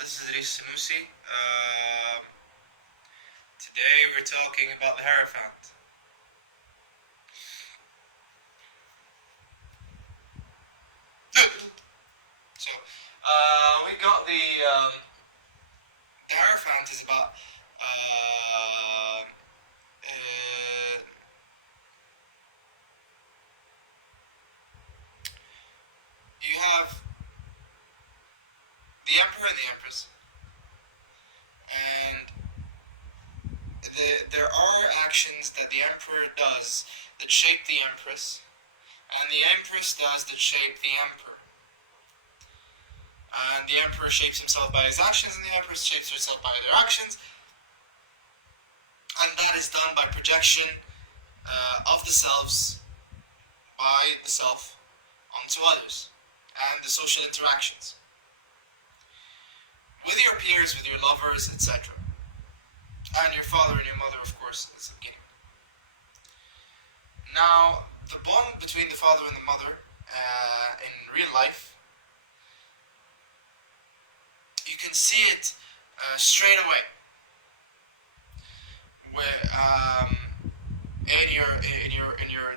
This is AlSanussi. Today we're talking about the Hierophant. So, we got the Hierophant is about you have the Emperor and the Empress, and there are actions that the Emperor does that shape the Empress, and the Empress does that shape the Emperor. And the Emperor shapes himself by his actions, and the Empress shapes herself by their actions, and that is done by projection of the selves by the self onto others, and the social interactions with your peers, with your lovers, etc. And your father and your mother, of course, is the beginning. Now, the bond between the father and the mother in real life, you can see it straight away where, in your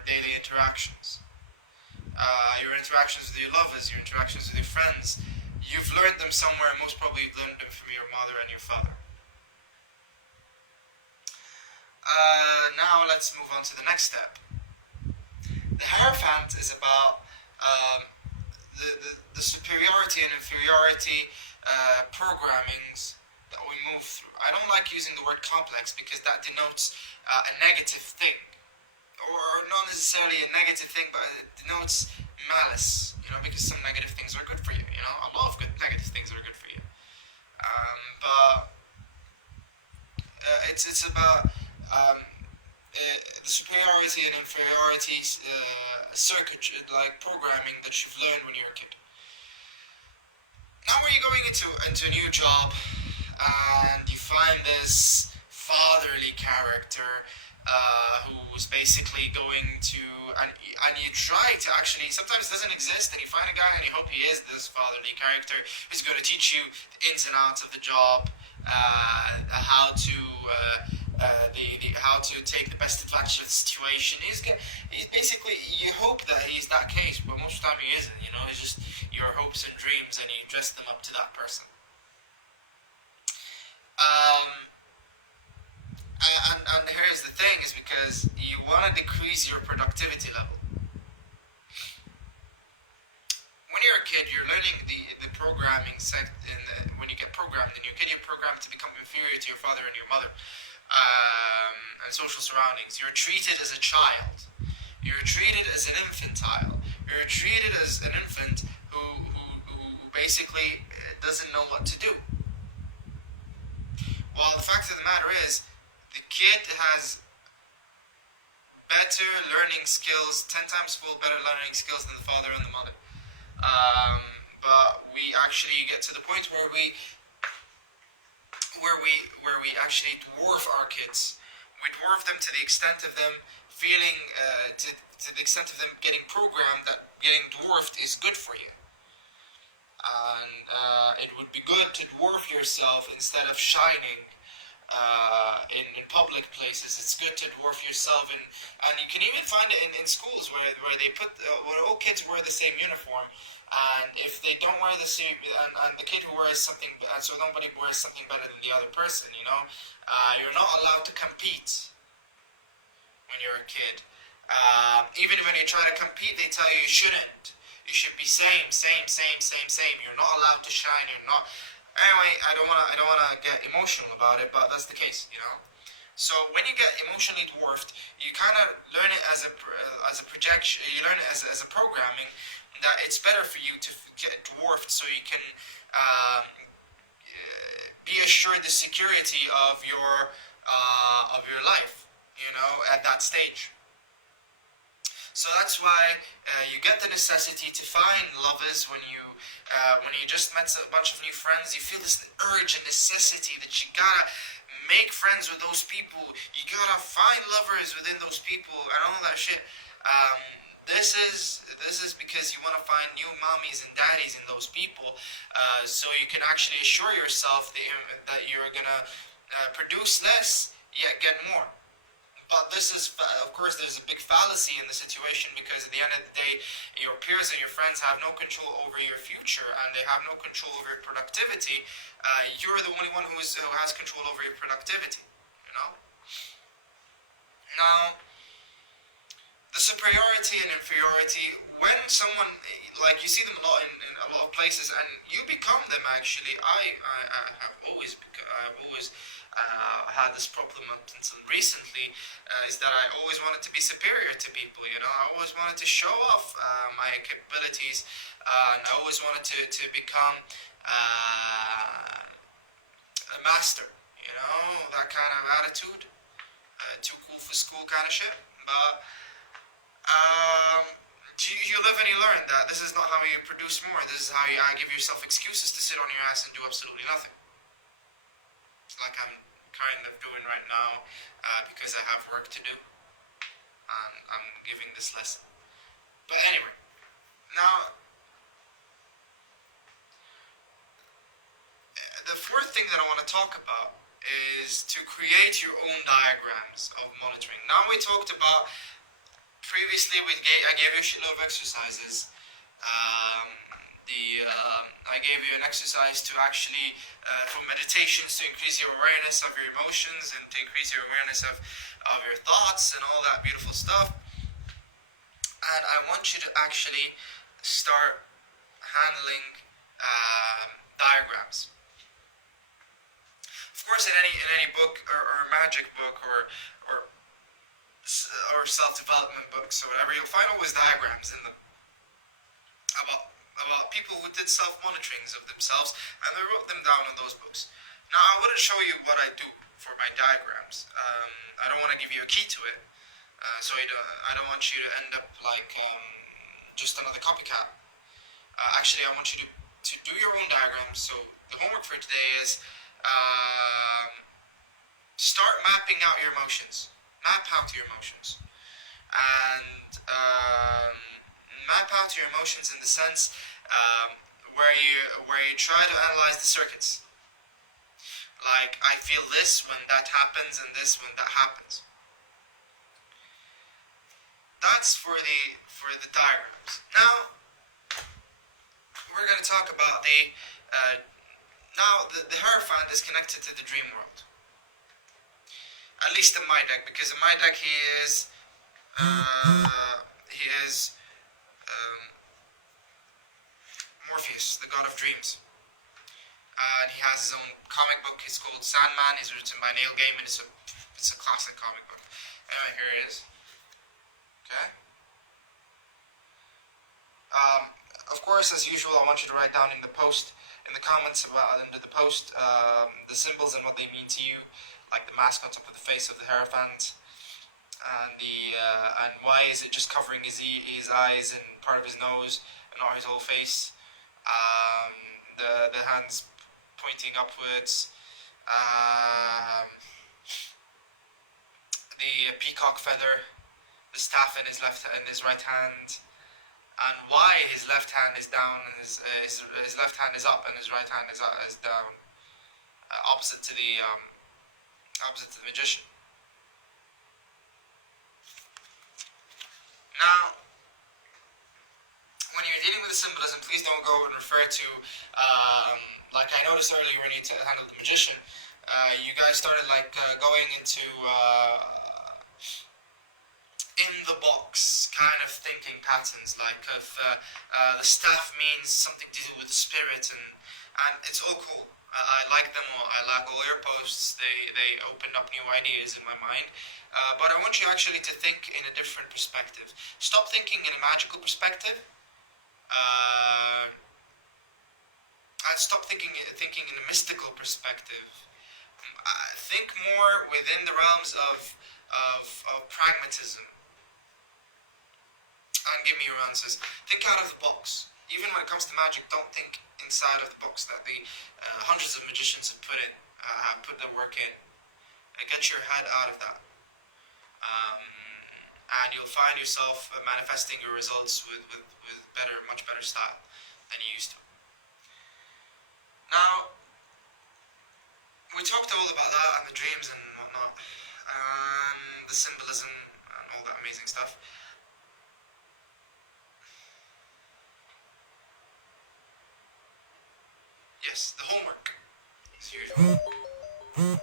daily interactions. Your interactions with your lovers, your interactions with your friends. You've learned them somewhere, most probably you've learned them from your mother and your father. Now let's move on to the next step. The Hierophant is about the superiority and inferiority programmings that we move through. I don't like using the word complex because that denotes a negative thing. Or not necessarily a negative thing, but it denotes malice, because some negative things are good for you, a lot of good negative things are good for you. But it's about the superiority and inferiority circuit, like programming that you've learned when you were a kid. Now when you're going into a new job and you find this fatherly character who's basically going to, and you try to actually, sometimes it doesn't exist, and you find a guy and you hope he is this fatherly character who's going to teach you the ins and outs of the job, how to take the best advantage of the situation. He's basically, you hope that he's that case, but most of the time he isn't. It's just your hopes and dreams, and you dress them up to that person. And here's the thing, is because you want to decrease your productivity level. When you're a kid, you're learning the programming when you get programmed in your kid, you're programmed to become inferior to your father and your mother, and social surroundings. You're treated as a child. You're treated as an infantile. You're treated as an infant who basically doesn't know what to do. Well, the fact of the matter is, the kid has better learning skills, 10 times fold better learning skills than the father and the mother. But we actually get to the point where we actually dwarf our kids. We dwarf them to the extent of them feeling, to the extent of them getting programmed that getting dwarfed is good for you. And it would be good to dwarf yourself instead of shining in public places. It's good to dwarf yourself, and you can even find it in schools where they put where all kids wear the same uniform, and if they don't wear the same, and the kid who wears something, so nobody wears something better than the other person, you're not allowed to compete when you're a kid. Even when you try to compete, they tell you shouldn't. You should be same. You're not allowed to shine. You're not. Anyway, I don't wanna get emotional about it, but that's the case, So when you get emotionally dwarfed, you kind of learn it as a projection. You learn it as a programming that it's better for you to get dwarfed, so you can be assured the security of your life, at that stage. So that's why you get the necessity to find lovers when you just met a bunch of new friends. You feel this urge and necessity that you gotta make friends with those people. You gotta find lovers within those people and all that shit. This is because you want to find new mommies and daddies in those people, so you can actually assure yourself that you're gonna produce less yet get more. But this is, of course, there's a big fallacy in the situation, because at the end of the day, your peers and your friends have no control over your future, and they have no control over your productivity. You're the only one who has control over your productivity. You know. Now, the superiority and inferiority, when someone, like, you see them a lot in a lot of places, and you become them. Actually, I have always had this problem up until recently, is that I always wanted to be superior to people. I always wanted to show off my capabilities, and I always wanted to become a master. That kind of attitude, too cool for school kind of shit. But you live and you learn that this is not how you produce more. This is how you give yourself excuses to sit on your ass and do absolutely nothing. Like I'm kind of doing right now, because I have work to do. And I'm giving this lesson. But anyway, now, the fourth thing that I want to talk about is to create your own diagrams of monitoring. Now, we talked about previously, I gave you a shitload of exercises. I gave you an exercise to actually, for meditations, to increase your awareness of your emotions and to increase your awareness of your thoughts and all that beautiful stuff. And I want you to actually start handling diagrams. Of course, in any book or magic book or self-development books or whatever, you'll find always diagrams in them about people who did self-monitorings of themselves, and they wrote them down in those books. Now, I wouldn't show you what I do for my diagrams. I don't want to give you a key to it, so I don't want you to end up like just another copycat. Actually, I want you to do your own diagrams. So the homework for today is start mapping out your emotions. Map out your emotions. And map out your emotions in the sense where you try to analyze the circuits. Like, I feel this when that happens and this when that happens. That's for the diagrams. Now, we're going to talk about the Hierophant is connected to the dream world. At least in my deck, because in my deck he is Morpheus, the god of dreams. And he has his own comic book. It's called Sandman. It's written by Neil Gaiman. It's a classic comic book. Anyway, here it is. Okay. Of course, as usual, I want you to write down in the comments under the post, the symbols and what they mean to you, like the mask on top of the face of the Hierophant, and why is it just covering his eyes and part of his nose and not his whole face. The hands pointing upwards, the peacock feather, the staff in his right hand, and why his left hand is down and his left hand is up and his right hand is down, opposite to the magician. Now, when you're dealing with the symbolism, please don't go and refer to, like I noticed earlier when you handled the magician, you guys started going into in the box kind of thinking patterns, like if the staff means something to do with the spirit, and it's all cool. I like them all. I like all your posts. They opened up new ideas in my mind. But I want you actually to think in a different perspective. Stop thinking in a magical perspective. And stop thinking in a mystical perspective. Think more within the realms of pragmatism. And give me your answers. Think out of the box. Even when it comes to magic, don't think inside of the box that the hundreds of magicians have put their work in. And get your head out of that. and you'll find yourself manifesting your results with much better style than you used to. Now, we talked all about that and the dreams and whatnot, and the symbolism and all that amazing stuff. Yes, the homework. Seriously.